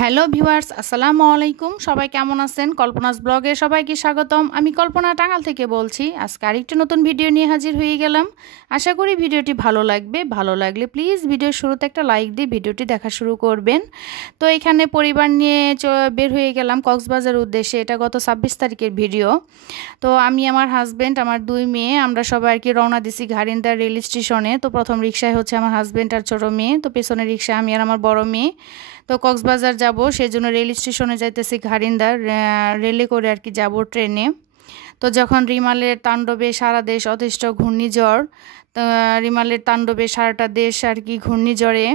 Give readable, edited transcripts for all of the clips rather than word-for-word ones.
Hello viewers, আসসালামু আলাইকুম। সবাই কেমন আছেন? কল্পনাস ব্লগে সবাইকে স্বাগতম। আমি কল্পনা টাঙ্গাল থেকে বলছি। আজকে আরেকটি নতুন ভিডিও নিয়ে হাজির হয়ে গেলাম। আশা করি ভিডিওটি ভালো লাগবে। ভালো লাগলে প্লিজ ভিডিওর শুরুতে একটা লাইক দিয়ে ভিডিওটি দেখা শুরু করবেন। তো এখানে পরিবার নিয়ে বের হয়ে গেলাম কক্সবাজার উদ্দেশ্যে। এটা গত 26 তারিখের ভিডিও। তো আমি, আমার হাজব্যান্ড, আমার 2 মেয়ে, আমরা সবাই আর কি রওনা দিছি ঘারিন্দা রেল স্টেশনে। তো প্রথম রিকশায় হচ্ছে আমার হাজব্যান্ড আর ছোটো মেয়ে, তো পেছনের রিকশায় আমি আর আমার বড় মেয়ে। তো কক্সবাজার যাব, সেজন্য রেল স্টেশনে যাইতেছি ঘারিন্দা, রেলে করে আর কি যাব ট্রেনে। তো যখন রিমালের তাণ্ডবে সারা দেশ অতিষ্ঠ ঘূর্ণিঝড়, তো রিমালের তাণ্ডবে সারাটা দেশ আর কি ঘূর্ণিঝড়ে,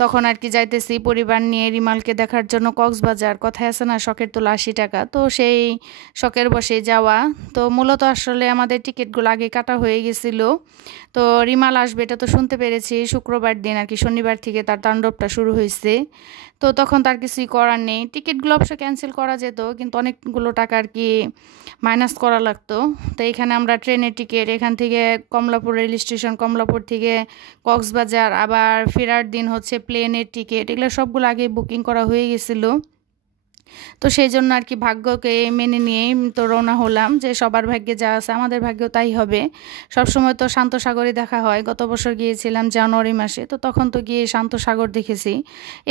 তখন আর কি যাইতেছি পরিবার নিয়ে রিমালকে দেখার জন্য কক্সবাজার। কথায় আছে না, শখের তোলা 80 টাকা, তো সেই শখের বসে যাওয়া। তো মূলত আসলে আমাদের টিকিটগুলো আগে কাটা হয়ে গেছিল। তো রিমাল আসবে এটা তো শুনতে পেরেছি শুক্রবার দিন আর কি, শনিবার থেকে তার তাণ্ডবটা শুরু হয়েছে। তো তখন তার কিছুই করার নেই। টিকিটগুলো অবশ্য ক্যান্সেল করা যেত, কিন্তু অনেকগুলো টাকা আর কি মাইনাস করা লাগতো। তো এখানে আমরা ট্রেনের টিকিট, এখান থেকে কমলাপুর রেল স্টেশন, কমলাপুর থেকে কক্সবাজার, আবার ফেরার দিন হচ্ছে প্লেনের টিকিট, এগুলো সবগুলো আগে বুকিং করা হয়ে গেছিলো। তো সেই জন্য আর কি ভাগ্যকে মেনে নিয়েই তো রওনা হলাম, যে সবার ভাগ্যে যা আছে আমাদের ভাগ্যেও তাই হবে। সবসময় তো শান্ত সাগরই দেখা হয়। গত বছর গিয়েছিলাম জানুয়ারি মাসে, তো তখন তো গিয়ে শান্ত সাগর দেখেছি।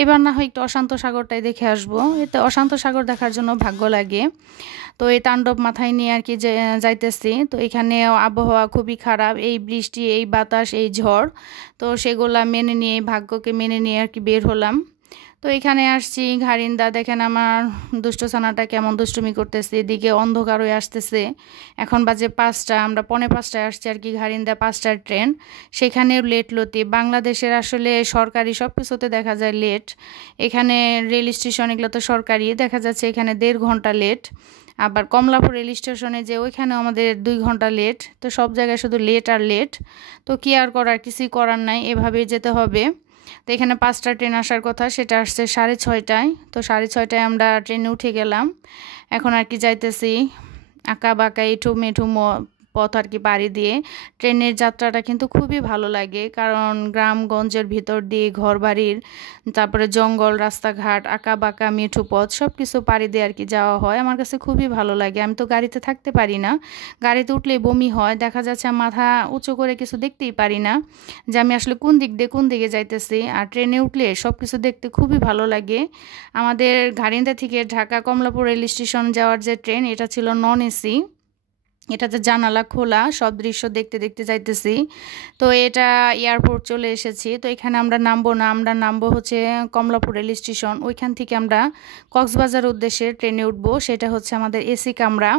এবার না হয় একটু অশান্ত সাগরটাই দেখে আসবো। এতে অশান্ত সাগর দেখার জন্য ভাগ্য লাগে। তো এই তাণ্ডব মাথায় নিয়ে আর কি যাইতেছি। তো এখানে আবহাওয়া খুবই খারাপ, এই বৃষ্টি, এই বাতাস, এই ঝড়। তো সেগুলা মেনে নিয়ে, ভাগ্যকে মেনে নিয়ে আর কি বের হলাম। তো এখানে আসছি ঘারিন্দা, দেখেন আমার দুষ্ট ছানাটা কেমন দুষ্টুমি করতেছে। এদিকে অন্ধকার হয়ে আসতেছে। এখন বাজে 5টা, আমরা 4:45টায় আসছি আর কি ঘারিন্দা, 5টার ট্রেন। সেখানেও লেট লতি। বাংলাদেশের আসলে সরকারি সব কিছুতে দেখা যায় লেট। এখানে রেল স্টেশন এগুলো তো সরকারি, দেখা যাচ্ছে এখানে 1.5 ঘন্টা লেট। আবার কমলাপুর রেল স্টেশনে যে ওইখানেও আমাদের 2 ঘন্টা লেট। তো সব জায়গায় শুধু লেট আর লেট। তো কি আর করার, কিছুই করার নাই, এভাবেই যেতে হবে। তো এখানে 5টা ট্রেন আসার কথা, সেটা আসছে 6:30টায়। তো 6:30টায় আমরা ট্রেনে উঠে গেলাম। এখন আর কি যাইতেছি আঁকা বাঁকা এঁঠু মেঠু পথ আর কি পাড়ি দিয়ে। ট্রেনের যাত্রাটা কিন্তু খুবই ভালো লাগে, কারণ গ্রামগঞ্জের ভিতর দিয়ে ঘরবাড়ির, তারপরে জঙ্গল, রাস্তাঘাট, আঁকা বাঁকা মেঠু পথ সব কিছু পাড়ি দিয়ে আর কি যাওয়া হয়। আমার কাছে খুবই ভালো লাগে। আমি তো গাড়িতে থাকতে পারি না, গাড়িতে উঠলেই বমি হয়। দেখা যাচ্ছে মাথা উঁচু করে কিছু দেখতেই পারি না, যে আমি আসলে কোন দিক দিয়ে কোন দিকে যাইতেছি। আর ট্রেনে উঠলে সব কিছু দেখতে খুবই ভালো লাগে। আমাদের ঘারিন্দা থেকে ঢাকা কমলাপুর রেল স্টেশন যাওয়ার যে ট্রেন, এটা ছিল নন এসি। এটাতে জানালা খোলা, সব দৃশ্য দেখতে দেখতে যাইতেছি। তো এটা এয়ারপোর্ট চলে এসেছি। তো এখানে আমরা নামবো না, আমরা নামবো হচ্ছে কমলাপুর রেল স্টেশন। ওইখান থেকে আমরা কক্সবাজার উদ্দেশ্যে ট্রেনে উঠবো, সেটা হচ্ছে আমাদের এসি কামরা।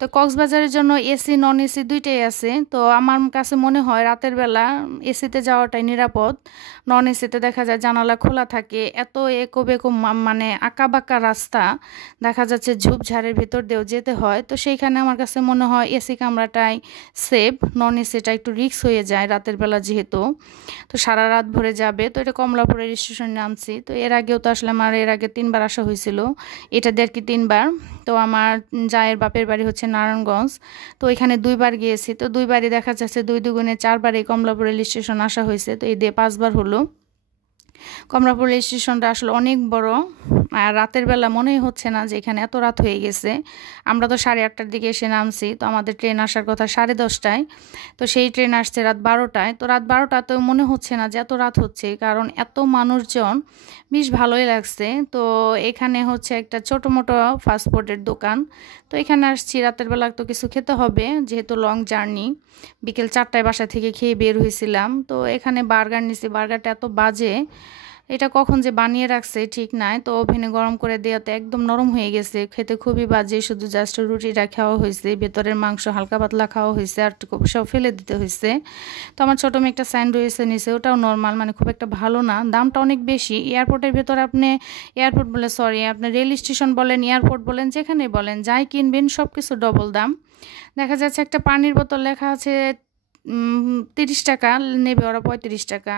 তো কক্সবাজারের জন্য এসি নন এসি দুইটাই আছে। তো আমার কাছে মনে হয় রাতের বেলা এসিতে যাওয়াটাই নিরাপদ। নন এসিতে দেখা যায় জানালা খোলা থাকে, এত একো বেকো মানে আঁকা বাঁকা রাস্তা, দেখা যাচ্ছে ঝোপঝাড়ের ভিতর দিয়েও যেতে হয়। তো সেইখানে আমার কাছে মনে হয় এসি কামরাটাই সেফ, নন এসিটা একটু রিস্ক হয়ে যায় রাতের বেলা যেহেতু। তো সারা রাত ভরে যাবে। তো এটা কমলাপুর রেল স্টেশনে নামছি। তো এর আগেও তো আসলে আমার এর আগে 3বার আসা হয়েছিল, এটা দিয়ে আর কি 3বার। তো আমার জায়ের বাপের বাড়ি হচ্ছে নারায়ণগঞ্জ। তো এখানে 2বার গিয়েছি। তো 2বারই দেখা যাচ্ছে 2 দুগুণে 4বারই কমলাপুর রেল স্টেশন আসা হয়েছে। তো এই দিয়ে 5বার হলো। কমলাপুর রেল স্টেশনটা আসলে অনেক বড়। আর রাতের বেলা মনেই হচ্ছে না যে এখানে এত রাত হয়ে গেছে। আমরা তো 8:30টার দিকে এসে নামছি। তো আমাদের ট্রেন আসার কথা 10:30টায়। তো সেই ট্রেন আসছে রাত 12টায়। তো রাত 12টাতেও মনে হচ্ছে না যে এত রাত হচ্ছে, কারণ এত মানুষজন, বেশ ভালোই লাগছে। তো এখানে হচ্ছে একটা ছোটো মোটো ফাস্টফুডের দোকান। তো এখানে আসছি, রাতের বেলা তো কিছু খেতে হবে যেহেতু লং জার্নি। বিকেল 4টায় বাসা থেকে খেয়ে বের হয়েছিলাম। তো এখানে বার্গার নিছি, বার্গারটা এত বাজে, এটা কখন যে বানিয়ে রাখছে ঠিক নাই। তো ওভেনে গরম করে দেওয়াতে একদম নরম হয়ে গেছে, খেতে খুবই বাজে। শুধু জাস্ট রুটিটা খাওয়া হয়েছে, ভেতরের মাংস হালকা পাতলা খাওয়া হয়েছে, আর সব ফেলে দিতে হয়েছে। তো আমার ছোটো মেয়ে একটা স্যান্ডউইচ নিছে, ওটাও নর্মাল, মানে খুব একটা ভালো না, দামটা অনেক বেশি। এয়ারপোর্টের ভেতর আপনি, এয়ারপোর্ট বলে সরি, আপনি রেল স্টেশন বলেন, এয়ারপোর্ট বলেন, যেখানে বলেন, যাই কিনবেন সব কিছু ডবল দাম। দেখা যাচ্ছে একটা পানির বোতল লেখা আছে 30 টাকা, নেবে ওরা 35 টাকা।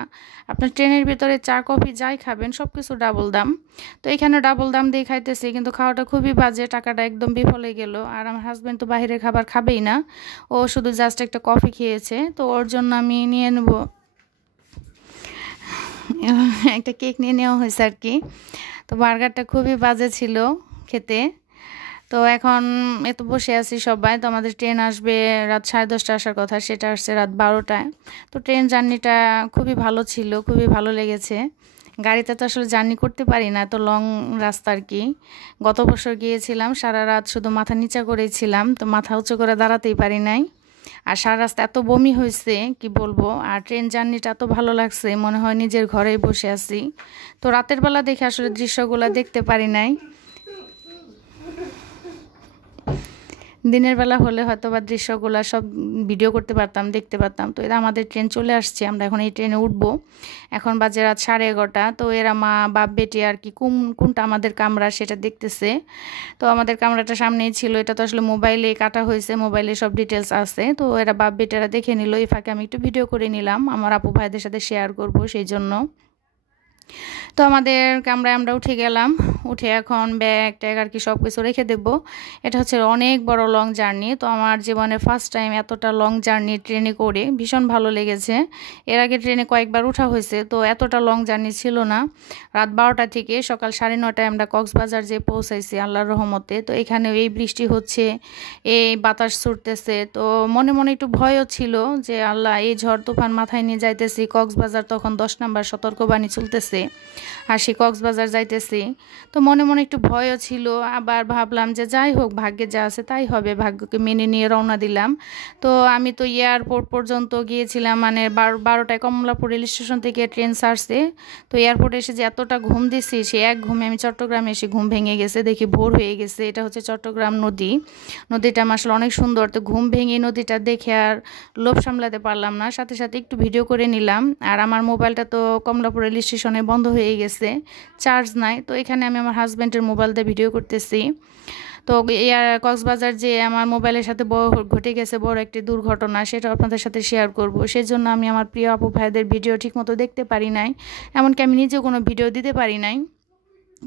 আপনার ট্রেনের ভিতরে চা কফি যাই খাবেন সব কিছু ডাবল দাম। তো এখানে ডাবল দাম দিয়ে খাইতেছি, কিন্তু খাওয়াটা খুবই বাজে, টাকাটা একদম বিফলে গেল। আর আমার হাজব্যান্ড তো বাইরের খাবার খাবেই না, ও শুধু জাস্ট একটা কফি খেয়েছে। তো ওর জন্য আমি নিয়ে নেব একটা কেক, নিয়ে নেওয়া হয়েছে আর কি। তো বার্গারটা খুবই বাজে ছিল খেতে। তো এখন এত বসে আছি সবাই। তো আমাদের ট্রেন আসবে রাত 10:30 আসার কথা, সেটা আসছে রাত 12টায়। তো ট্রেন জার্নিটা খুবই ভালো ছিল, খুবই ভালো লেগেছে। গাড়িতে তো আসলে জার্নি করতে পারি না, এত লং রাস্তা আর কি। গত বছর গিয়েছিলাম, সারা রাত শুধু মাথা নিচা করেছিলাম, তো মাথা উঁচু করে দাঁড়াতেই পারি নাই। আর সারা রাস্তা এত বমি হয়েছে কি বলবো। আর ট্রেন জার্নিটা এত ভালো লাগছে, মনে হয় নিজের ঘরেই বসে আছি। তো রাতের বেলা দেখে আসলে দৃশ্যগুলো দেখতে পারি নাই। দিনের বেলা হলে হয়তো বা দৃশ্যগুলো সব ভিডিও করতে পারতাম, দেখতে পারতাম। তো এরা আমাদের ট্রেন চলে আসছে, আমরা এখন এই ট্রেনে উঠবো। এখন বাজে রাত 11:30। তো এরা মা বাপ বেটি আর কি কোনটা আমাদের কামরা সেটা দেখতেছে। তো আমাদের কামরাটা সামনেই ছিল, এটা তো আসলে মোবাইলে কাটা হয়েছে, মোবাইলে সব ডিটেলস আছে। তো এরা বাপ বেটিরা দেখে নিল, এই ফাঁকে আমি একটু ভিডিও করে নিলাম, আমার আপু ভাইদের সাথে শেয়ার করব সেই জন্য। তো আমাদের কামরায় আমরা উঠে গেলাম, উঠে এখন ব্যাগ ট্যাগ আর কি সব কিছু রেখে দেব। এটা হচ্ছে অনেক বড় লং জার্নি। তো আমার জীবনে ফার্স্ট টাইম এতটা লং জার্নি ট্রেনে করে ভীষণ ভালো লেগেছে। এর আগে ট্রেনে কয়েকবার ওঠা হয়েছে, তো এতটা লং জার্নি ছিল না। রাত 12টা থেকে সকাল 9:30টায় আমরা কক্সবাজার যে পৌঁছাইছি আল্লাহর রহমতে। তো এখানেও এই বৃষ্টি হচ্ছে, এই বাতাস ছুটতেছে। তো মনে মনে একটু ভয়ও ছিল যে আল্লাহ, এই ঝড় তুফান মাথায় নিয়ে যাইতেছি কক্সবাজার, তখন 10 নম্বর সতর্কবাণী চলতেছে, আর সেই কক্সবাজার যাইতেছি। তো মনে মনে একটু ভয়ও ছিল, আবার ভাবলাম যে যাই হোক, ভাগ্যে যা আছে তাই হবে, ভাগ্যকে মেনে নিয়ে রওনা দিলাম। তো আমি তো এয়ারপোর্ট পর্যন্ত গিয়েছিলাম, মানে 12টায় কমলাপুর রেল স্টেশন থেকে ট্রেন ছাড়ছে। তো এয়ারপোর্টে এসে যে এতটা ঘুম দিছি, সে এক ঘুমে আমি চট্টগ্রামে এসে ঘুম ভেঙে গেছে, দেখি ভোর হয়ে গেছে। এটা হচ্ছে চট্টগ্রাম নদী, নদীটা আসলে অনেক সুন্দর। তো ঘুম ভেঙে নদীটা দেখে আর লোভ সামলাতে পারলাম না, সাথে সাথে একটু ভিডিও করে নিলাম। আর আমার মোবাইলটা তো কমলাপুর রেল স্টেশনে বন্ধ হয়ে গেছে, চার্জ নাই। তো এখানে আমি আমার হাজব্যান্ডের মোবাইল দিয়ে ভিডিও করতেছি। তো কক্সবাজার যে আমার মোবাইলের সাথে ঘটে গেছে বড় একটি দুর্ঘটনা, সেটা আপনাদের সাথে শেয়ার করব। সেজন্য আমি আমার প্রিয় আপু ভাইদের ভিডিও ঠিকমতো দেখতে পারি নাই, এমনকি আমি নিজেও কোনো ভিডিও দিতে পারি নাই।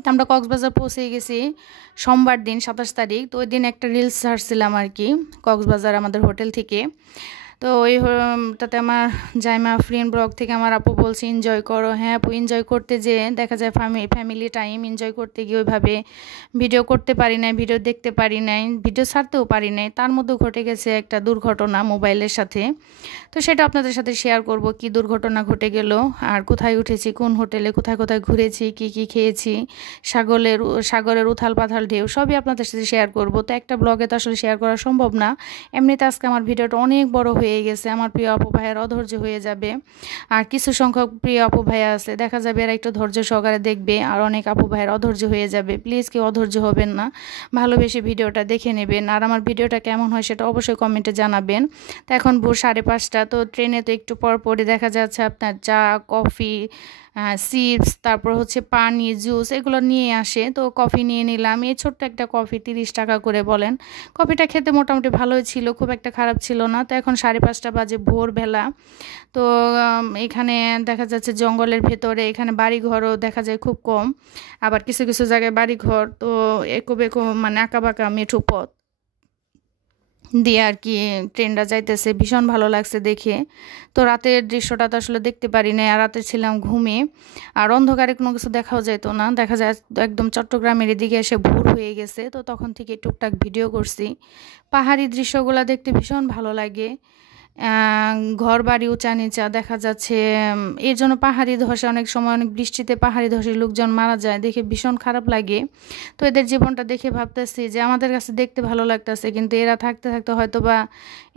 তো আমরা কক্সবাজার পৌঁছে গেছি সোমবার দিন 27 তারিখ। তো ওই দিন একটা রিলস ছাড়ছিলাম আর কি, কক্সবাজার আমাদের হোটেল থেকে। তো তাতে আমার জাইমা ফ্রেন্ড ব্লগ থেকে আমার আপু বলছে এনজয় করো। হ্যাঁ আপু, এনজয় করতে যে দেখা যায় ফ্যামিলি টাইম এনজয় করতে গিয়ে ওইভাবে ভিডিও করতে পারি নাই, ভিডিও দেখতে পারি নাই, ভিডিও ছাড়তেও পারি নাই। তার মধ্যে ঘটে গেছে একটা দুর্ঘটনা মোবাইলের সাথে। তো সেটা আপনাদের সাথে শেয়ার করব, কি দুর্ঘটনা ঘটে গেল, আর কোথায় উঠেছি, কোন হোটেলে, কোথায় কোথায় ঘুরেছি, কি কি খেয়েছি, সাগরের উথাল পাথাল ঢেউ সবই আপনাদের সাথে শেয়ার করব। তো একটা ব্লগে তো আসলে শেয়ার করা সম্ভব না। এমনিতে আজকে আমার ভিডিওটা অনেক বড় হয়ে গেছে, আমার প্রিয় আপু ভাইয়ের অধৈর্য হয়ে যাবে। আর কিছু সংখ্যক প্রিয় আপু ভাইয়া আছে, দেখা যাবে এরা একটু ধৈর্য সহকারে দেখবে, আর অনেক আপু ভাইয়ের অধৈর্য হয়ে যাবে। প্লিজ কেউ অধৈর্য হবেন না, ভালোবেসে ভিডিওটা দেখে নেবেন। আর আমার ভিডিওটা কেমন হয় সেটা অবশ্যই কমেন্টে জানাবেন। তো এখন ভোর 5:30। তো ট্রেনে তো একটু পর পরই দেখা যাচ্ছে আপনার চা, কফি, চিপস, তারপর হচ্ছে পানি, জুস এগুলো নিয়ে আসে। তো কফি নিয়ে নিলাম, এই ছোট্ট একটা কফি 30 টাকা করে বলেন। কফিটা খেতে মোটামুটি ভালোই ছিল, খুব একটা খারাপ ছিল না। তো এখন 5:30 বাজে, ভোরবেলা। তো এখানে দেখা যাচ্ছে জঙ্গলের ভেতরে, এখানে বাড়িঘরও দেখা যায় খুব কম, আবার কিছু কিছু জায়গায় বাড়িঘর তো একো বেকো, মানে আঁকাবাঁকা মেঠো পথ দিয়ে আর কি ট্রেনটা যাইতেছে, ভীষণ ভালো লাগছে দেখে। তো রাতের দৃশ্যটা তো আসলে দেখতে পারি না, আর রাতে ছিলাম ঘুমে, আর অন্ধকারে কোনো কিছু দেখাও যেত না। দেখা যায় একদম চট্টগ্রামের এদিকে এসে ভোর হয়ে গেছে। তো তখন থেকে টুকটাক ভিডিও করছি। পাহাড়ি দৃশ্যগুলো দেখতে ভীষণ ভালো লাগে, ঘর বাড়ি উঁচা নিচা দেখা যাচ্ছে। এর জন্য পাহাড়ি ধসে অনেক সময়, অনেক বৃষ্টিতে পাহাড়ি ধসে লোকজন মারা যায়, দেখে ভীষণ খারাপ লাগে। তো এদের জীবনটা দেখে ভাবতেছি যে আমাদের কাছে দেখতে ভালো লাগতেছে, কিন্তু এরা থাকতে থাকতে হয়তো বা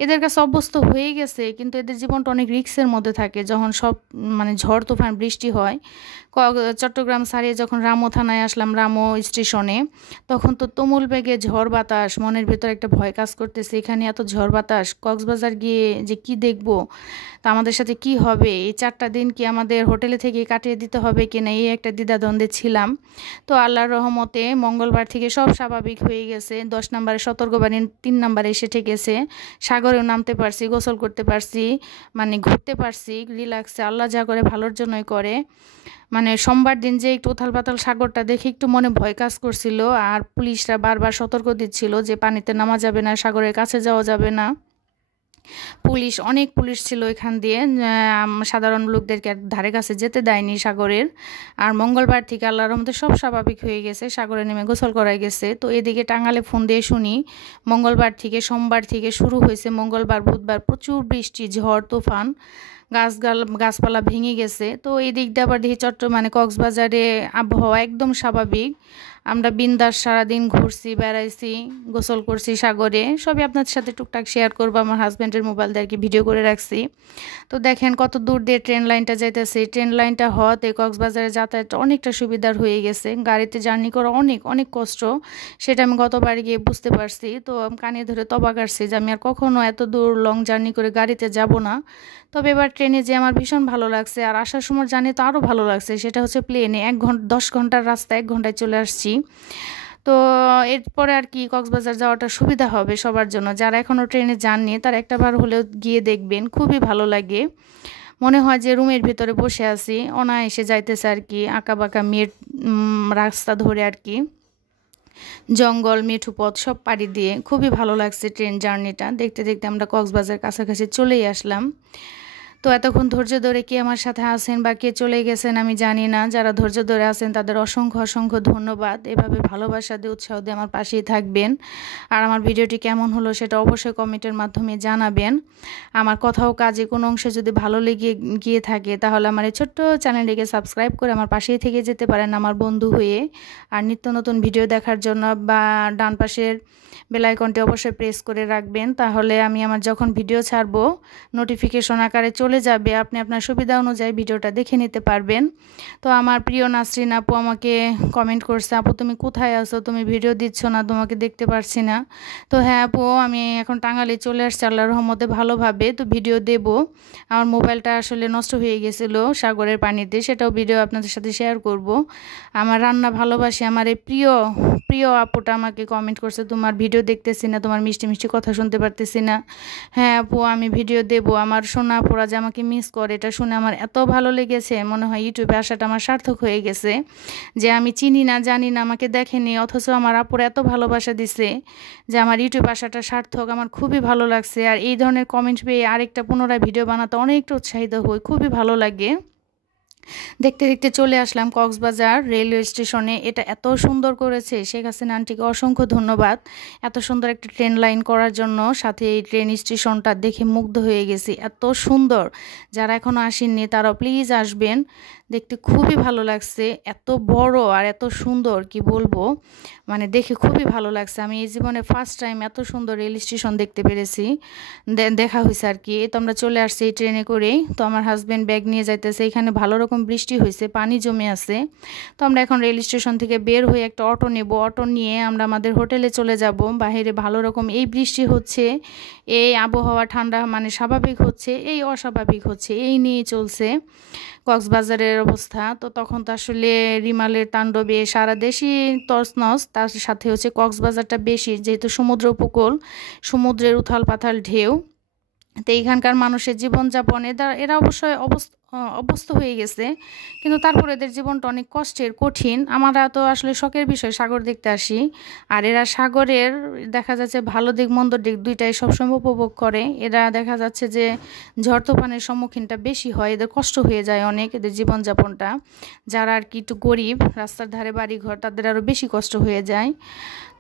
এদের কাছে অভ্যস্ত হয়ে গেছে, কিন্তু এদের জীবনটা অনেক রিস্কের মধ্যে থাকে। যখন সব মানে ঝড় তুফান বৃষ্টি হয়, চট্টগ্রাম ছাড়িয়ে যখন রামো থানায় আসলাম, রামো স্টেশনে, তখন তো তুমুল বেগে ঝড় বাতাস, মনের ভেতর একটা ভয় কাজ করতেছে, এখানে এত ঝড় বাতাস, কক্সবাজার গিয়ে যে কি দেখব, তা আমাদের সাথে কি হবে, এই 4টা দিন কি আমাদের হোটেলে থেকে কাটিয়ে দিতে হবে কিনা, এই একটা দ্বিধাদ্বন্দ্বে ছিলাম। তো আল্লাহর রহমতে মঙ্গলবার থেকে সব স্বাভাবিক হয়ে গেছে। 10 নম্বরে সতর্কবাণী 3 নম্বরে এসে ঠেকেছে, সাগরেও নামতে পারছি, গোসল করতে পারছি, মানে ঘুরতে পারছি রিল্যাক্সে। আল্লাহ যা করে ভালোর জন্যই করে। মানে সোমবার দিন যে একটু উথাল পাতাল সাগরটা দেখে একটু মনে ভয় কাজ করছিল, আর পুলিশরা বারবার সতর্ক দিচ্ছিল যে পানিতে নামা যাবে না, সাগরের কাছে যাওয়া যাবে না। পুলিশ অনেক পুলিশ ছিল এখান দিয়ে, সাধারণ লোকদেরকে ধারে কাছে যেতে দেয়নি সাগরের। আর মঙ্গলবার থেকে আল্লাহর রহমতে সব স্বাভাবিক হয়ে গেছে, সাগরে নেমে গোসল করাই গেছে। তো এদিকে টাঙ্গালে ফোন দিয়ে শুনি মঙ্গলবার থেকে সোমবার থেকে শুরু হয়েছে, মঙ্গলবার বুধবার প্রচুর বৃষ্টি, ঝড় তুফান, গাছপালা ভেঙে গেছে। তো এই দিক দিয়ে আবার দেখি মানে কক্সবাজারে আবহাওয়া একদম স্বাভাবিক। আমরা বিন্দাস সারাদিন ঘুরছি, বেড়াইছি, গোসল করছি সাগরে, সবই আপনাদের সাথে টুকটাক শেয়ার করবো। আমার হাজব্যান্ডের মোবাইল দিয়ে আর কি ভিডিও করে রাখছি। তো দেখেন কত দূর দিয়ে ট্রেন লাইনটা যাইতেছে। ট্রেন লাইনটা হওয়াতে কক্সবাজারে যাতায়াতটা অনেকটা সুবিধার হয়ে গেছে। গাড়িতে জার্নি করা অনেক অনেক কষ্ট, সেটা আমি গতবার গিয়ে বুঝতে পারছি। তো আমি কানে ধরে তবা কাটছি যে আমি আর কখনো এত দূর লং জার্নি করে গাড়িতে যাব না। তবে এবার ট্রেনে যে আমার ভীষণ ভালো লাগছে। আর আসার সময় জানি তো আরও ভালো লাগছে, সেটা হচ্ছে প্লেনে 10 ঘন্টার রাস্তা 1 ঘন্টায় চলে আসছি। তো এরপরে আর কি কক্সবাজার যাওয়াটা সুবিধা হবে সবার জন্য। যারা এখনও ট্রেনে যাননি তারা একটাবার হলেও গিয়ে দেখবেন, খুবই ভালো লাগে। মনে হয় যে রুমের ভিতরে বসে আছি, অনায়াসে যাইতেছে আর কি, আঁকা বাঁকা মেট রাস্তা ধরে আর কি, জঙ্গল মেঠু পথ সব পাড়ি দিয়ে খুবই ভালো লাগছে ট্রেন জার্নিটা। দেখতে দেখতে আমরা কক্সবাজার কাছাকাছি চলেই আসলাম। তো এতক্ষণ ধৈর্য ধরে কে আমার সাথে আছেন বা কে চলে গেছেন আমি জানি না। যারা ধৈর্য ধরে আছেন তাদের অসংখ্য অসংখ্য ধন্যবাদ। এভাবে ভালোবাসা দিয়ে উৎসাহ দিয়ে আমার পাশেই থাকবেন। আর আমার ভিডিওটি কেমন হলো সেটা অবশ্যই কমেন্টের মাধ্যমে জানাবেন। আমার কথাও কাজে কোনো অংশে যদি ভালো লেগে গিয়ে থাকে তাহলে আমার এই ছোট্ট চ্যানেলটিকে সাবস্ক্রাইব করে আমার পাশেই থেকে যেতে পারেন আমার বন্ধু হয়ে। আর নিত্য নতুন ভিডিও দেখার জন্য বা ডান পাশের বেল আইকনটি অবশ্যই প্রেস করে রাখবেন, তাহলে আমি আমার যখন ভিডিও ছাড়বো নোটিফিকেশন আকারে চলে যাবে, আপনি আপনার সুবিধা অনুযায়ী ভিডিওটা দেখে নিতে পারবেন। তো আমার প্রিয় নাসরিন আপু আমাকে কমেন্ট করছে, আপু তুমি কোথায় আছো, তুমি ভিডিও দিচ্ছ না, তোমাকে দেখতে পারছি না। তো হ্যাঁ আপু, আমি এখন টাঙ্গালে চলে আসছি আল্লাহর রহমতে ভালোভাবে। তো ভিডিও দেব, আমার মোবাইলটা আসলে নষ্ট হয়ে গেছিলো সাগরের পানিতে, সেটাও ভিডিও আপনাদের সাথে শেয়ার করব। আমার রান্না ভালোবাসি, আমার এই প্রিয় প্রিয় আপুটা আমাকে কমেন্ট করছে তোমার ভিডিও দেখতেছি না, তোমার মিষ্টি মিষ্টি কথা শুনতে পারতেছি না। হ্যাঁ আপু, আমি ভিডিও দেব। আমার সোনা আপুরা যে আমাকে মিস করে, এটা শুনে আমার এত ভালো লেগেছে, মনে হয় ইউটিউবে আসাটা আমার সার্থক হয়ে গেছে। যে আমি চিনি না জানি না, আমাকে দেখেনি, অথচ আমার আপুরা এত ভালোবাসা দিছে যে আমার ইউটিউব আসাটা সার্থক। আমার খুবই ভালো লাগছে। আর এই ধরনের কমেন্ট পেয়ে আরেকটা পুনরায় ভিডিও বানাতে অনেকটা উৎসাহিত হই, খুবই ভালো লাগে। দেখতে দেখতে চলে আসলাম কক্সবাজার রেলওয়ে স্টেশনে। এটা এত সুন্দর করেছে, শেখ হাসিনা আন্টিকে অসংখ্য ধন্যবাদ এত সুন্দর একটা ট্রেন লাইন করার জন্য। সাথে এই ট্রেন স্টেশনটা দেখে মুগ্ধ হয়ে গেছি, এত সুন্দর। যারা এখনও আসেননি তারাও প্লিজ আসবেন, দেখতে খুবই ভালো লাগছে। এত বড় আর এত সুন্দর কি বলবো, মানে দেখে খুবই ভালো লাগছে। আমি এই জীবনে ফার্স্ট টাইম এত সুন্দর রেল স্টেশন দেখতে পেরেছি, দেখা হয়েছে আর কি। তো আমরা চলে আসছি এই ট্রেনে করেই। তো আমার হাজব্যান্ড ব্যাগ নিয়ে যাইতেছে, এখানে ভালো রকম বৃষ্টি হয়েছে, পানি জমে আছে। তো আমরা এখন রেল স্টেশন থেকে বের হয়ে একটা অটো নেব, অটো নিয়ে আমরা আমাদের হোটেলে চলে যাব। বাইরে ভালো রকম এই বৃষ্টি হচ্ছে, এই আবহাওয়া ঠান্ডা মানে স্বাভাবিক হচ্ছে, এই অস্বাভাবিক হচ্ছে, এই নিয়ে চলছে কক্সবাজারের অবস্থা। তো তখন তো আসলে রিমালের তাণ্ডবে সারা দেশই তছনছ, তার সাথে হচ্ছে কক্সবাজারটা বেশি, যেহেতু সমুদ্র উপকূল, সমুদ্রের উথাল পাথাল ঢেউ। তো এইখানকার মানুষের জীবনযাপন এরা অবশ্যই অভ্যস্ত হয়ে গেছে, কিন্তু তারপরে এদের জীবনটা অনেক কষ্টের, কঠিন। আমরা তো আসলে শখের বিষয় সাগর দেখতে আসি, আর এরা সাগরের দেখা যাচ্ছে ভালো দিক মন্দ দিক দুইটাই সবসময় উপভোগ করে। এরা দেখা যাচ্ছে যে ঝড় তুফানের সম্মুখীনটা বেশি হয়, এদের কষ্ট হয়ে যায় অনেক, এদের জীবনযাপনটা। যারা আর কি একটু গরিব, রাস্তার ধারে বাড়ি ঘর, তাদের আরও বেশি কষ্ট হয়ে যায়।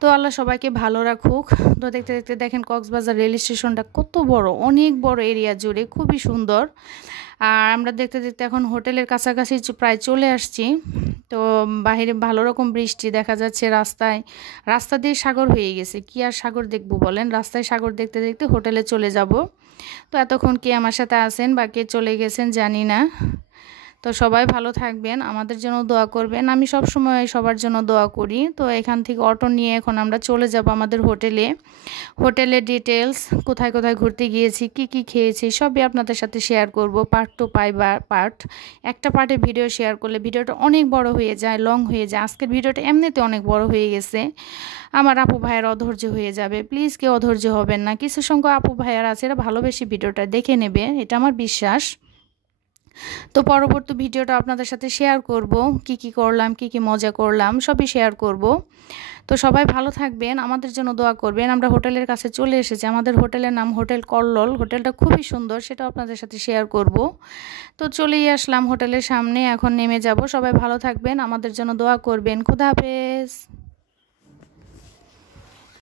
তো আল্লাহ সবাইকে ভালো রাখুক। তো দেখতে দেখতে দেখেন কক্সবাজার রেল স্টেশনটা কত বড়, অনেক বড় এরিয়া জুড়ে, খুবই সুন্দর। আর আমরা দেখতে দেখতে এখন হোটেলের কাছাকাছি প্রায় চলে আসছি। তো বাইরে ভালো রকম বৃষ্টি, দেখা যাচ্ছে রাস্তা দিয়ে সাগর হয়ে গেছে। কি আর সাগর দেখবো বলেন, রাস্তায় সাগর দেখতে দেখতে হোটেলে চলে যাব। তো এতক্ষণ কে আমার সাথে আছেন বা কে চলে গেছেন জানি না। তো সবাই ভালো থাকবেন, আমাদের জন্য দোয়া করবেন, আমি সব সময় সবার জন্য দোয়া করি। তো এখান থেকে অটো নিয়ে এখন আমরা চলে যাব আমাদের হোটেলের ডিটেলস, কোথায় কোথায় ঘুরতে গিয়েছি, কি কি খেয়েছি, সবই আপনাদের সাথে শেয়ার করব। পার্ট টু পার্ট, একটা পার্টে ভিডিও শেয়ার করলে ভিডিওটা অনেক বড় হয়ে যায়, লং হয়ে যায়। আজকের ভিডিওটা এমনিতে অনেক বড় হয়ে গেছে, আমার আপু ভাইয়ের অধৈর্য হয়ে যাবে। প্লিজ কেউ অধৈর্য হবেন না, কিছু সংখ্যক আপু ভাইয়ার আছে এরা ভালোবেসে ভিডিওটা দেখে নেবে, এটা আমার বিশ্বাস। তো পরবর্তী ভিডিওটা আপনাদের সাথে শেয়ার করব, কি করলাম, কি মজা করলাম সবই শেয়ার করব। তো সবাই ভালো থাকবেন, আমাদের জন্য দোয়া করবেন। আমরা হোটেলের কাছে চলে এসেছি, আমাদের হোটেলের নাম হোটেল কল্লোল। হোটেলটা খুবই সুন্দর, সেটাও আপনাদের সাথে শেয়ার করব। তো চলেই আসলাম হোটেলের সামনে, এখন নেমে যাব। সবাই ভালো থাকবেন, আমাদের জন্য দোয়া করবেন। খোদা হাফেজ।